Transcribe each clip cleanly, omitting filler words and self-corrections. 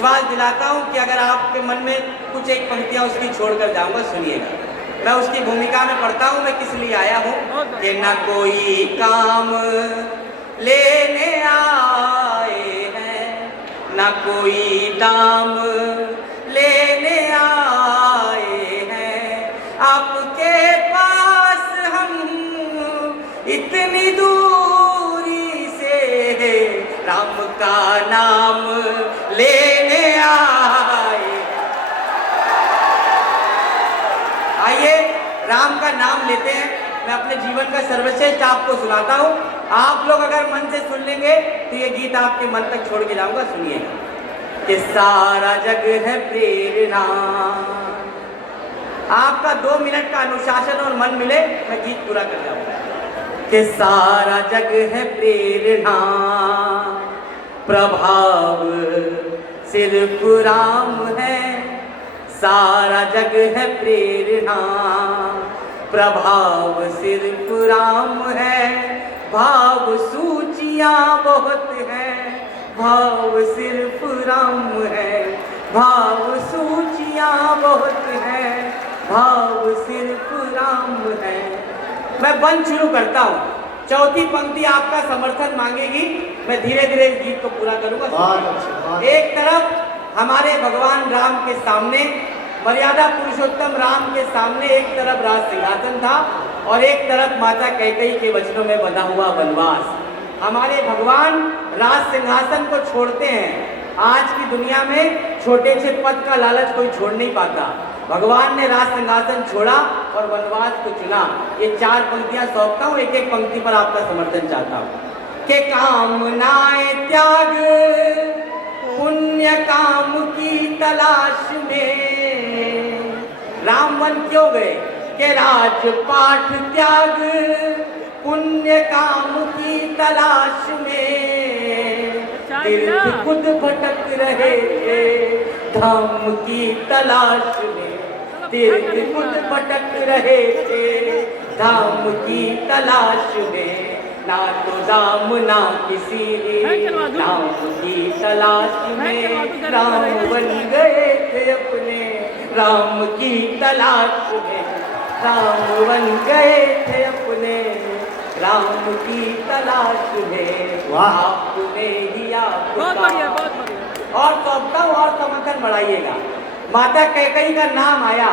विश्वास दिलाता हूँ कि अगर आपके मन में कुछ एक पंक्तियाँ उसकी छोड़कर जाऊँगा, सुनिएगा। मैं उसकी भूमिका में पढ़ता हूँ, मैं किस लिए आया हूँ कि न कोई काम लेने आए हैं, न कोई दाम लेने आए हैं, आपके पास हम इतनी दूरी से राम का नाम लेने आए। आइए राम का नाम लेते हैं। मैं अपने जीवन का सर्वश्रेष्ठ आपको सुनाता हूँ, आप लोग अगर मन से सुन लेंगे तो ये गीत आपके मन तक छोड़ के जाऊंगा। सुनिएगा कि सारा जग है प्रेरणा। आपका 2 मिनट का अनुशासन और मन मिले, मैं गीत पूरा कर जाऊंगा। कि सारा जग है प्रेरणा, प्रभाव सिर्फ राम है। सारा जग है प्रेरणा, प्रभाव सिर्फ राम है। भाव सूचियाँ बहुत हैं, भाव सिर्फ राम है। भाव सूचियाँ बहुत हैं, भाव सिर्फ राम है। मैं बंद शुरू करता हूँ, चौथी पंक्ति आपका समर्थन मांगेगी, मैं धीरे धीरे इस गीत को पूरा करूंगा। एक तरफ हमारे भगवान राम के सामने, मर्यादा पुरुषोत्तम राम के सामने एक तरफ राज सिंहासन था और एक तरफ माता कैकेयी के वचनों में बंधा हुआ वनवास। हमारे भगवान राज सिंहासन को छोड़ते हैं। आज की दुनिया में छोटे से पद का लालच कोई छोड़ नहीं पाता। भगवान ने राज सिंहासन छोड़ा और वनवास को चुना। ये 4 पंक्तियां सौंपता हूँ, एक एक पंक्ति पर आपका समर्थन चाहता हूँ। के कामनाएं त्याग पुण्य काम की तलाश में। राम वन क्यों गए? के राजपाट त्याग पुण्य काम की तलाश में। तीर्थ खुद भटक रहे थे धाम की तलाश में। तीर्थ खुद भटक रहे थे धाम की तलाश में। ना तो दाम ना किसी नाम की तलाश में। राम बन गए थे अपने राम की तलाश में। राम बन गए थे अपने राम की तलाश में। आपने ही आपका और सौंपता हूँ और समर्थन बढ़ाइएगा। माता कैकेयी का नाम आया,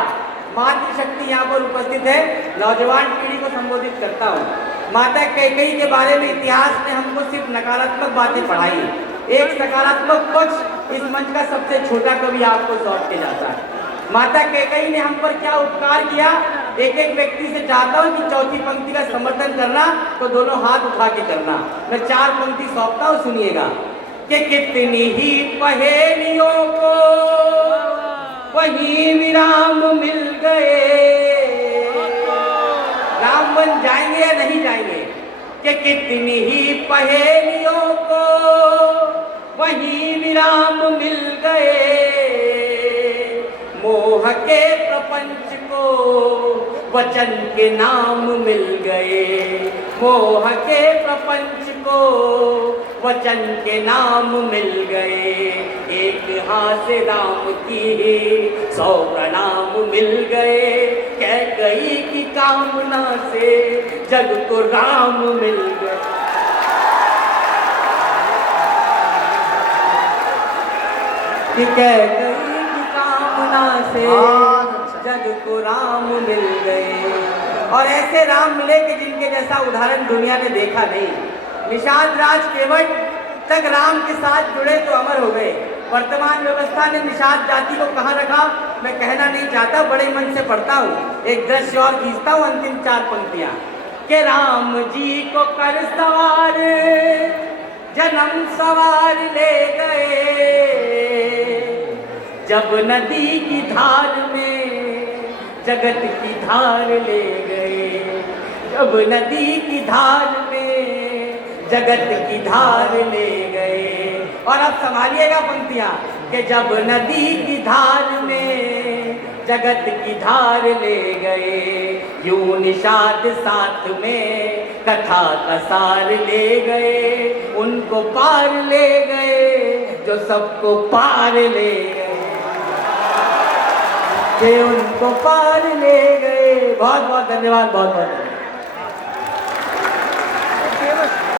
मातृशक्ति यहाँ पर उपस्थित है। नौजवान पीढ़ी को संबोधित करता हूँ। माता कैकेयी के बारे में इतिहास ने हमको सिर्फ नकारात्मक बातें पढ़ाई। एक सकारात्मक पक्ष इस मंच का सबसे छोटा कवि आपको सौंप के जाता है। माता कैकेयी ने हम पर क्या उपकार किया, एक एक व्यक्ति से चाहता हूँ कि चौथी पंक्ति का समर्थन करना तो दोनों हाथ उठा के करना। मैं 4 पंक्ति सौंपता हूँ, सुनिएगा। कि कितनी ही पहेलियों को वहीं विराम मिल गए। राम बन जाएंगे या नहीं जाएंगे? कि कितनी ही पहेलियों को वहीं विराम मिल गए। मोह के प्रपंच को वचन के नाम मिल गए। मोह के प्रपंच को वचन के नाम मिल गए। एक हाथ से राम की 100 प्रणाम मिल गए। कैकेयी की कामना से जग को राम मिल गए। कि कैकेयी की कामना से जग को राम मिल गए। और ऐसे राम मिले कि जिनके जैसा उदाहरण दुनिया ने देखा नहीं। निषाद राज केवट तक राम के साथ जुड़े तो अमर हो गए। वर्तमान व्यवस्था ने निषाद जाति को कहाँ रखा मैं कहना नहीं चाहता, बड़े मन से पढ़ता हूँ। एक दृश्य और खींचता हूँ, अंतिम 4 पंक्तियाँ। के राम जी को कर सवार जन्म सवार ले गए। जब नदी की धार में जगत की धार ले गए। जब नदी की धार में जगत की धार ले गए। और अब संभालिएगा पंक्तियां कि जब नदी की धार में जगत की धार ले गए। यूं निषाद साथ में कथा का सार ले गए। उनको पार ले गए जो सबको पार ले गए, कि उनको पार ले गए। बहुत बहुत धन्यवाद, बहुत बहुत धन्यवाद।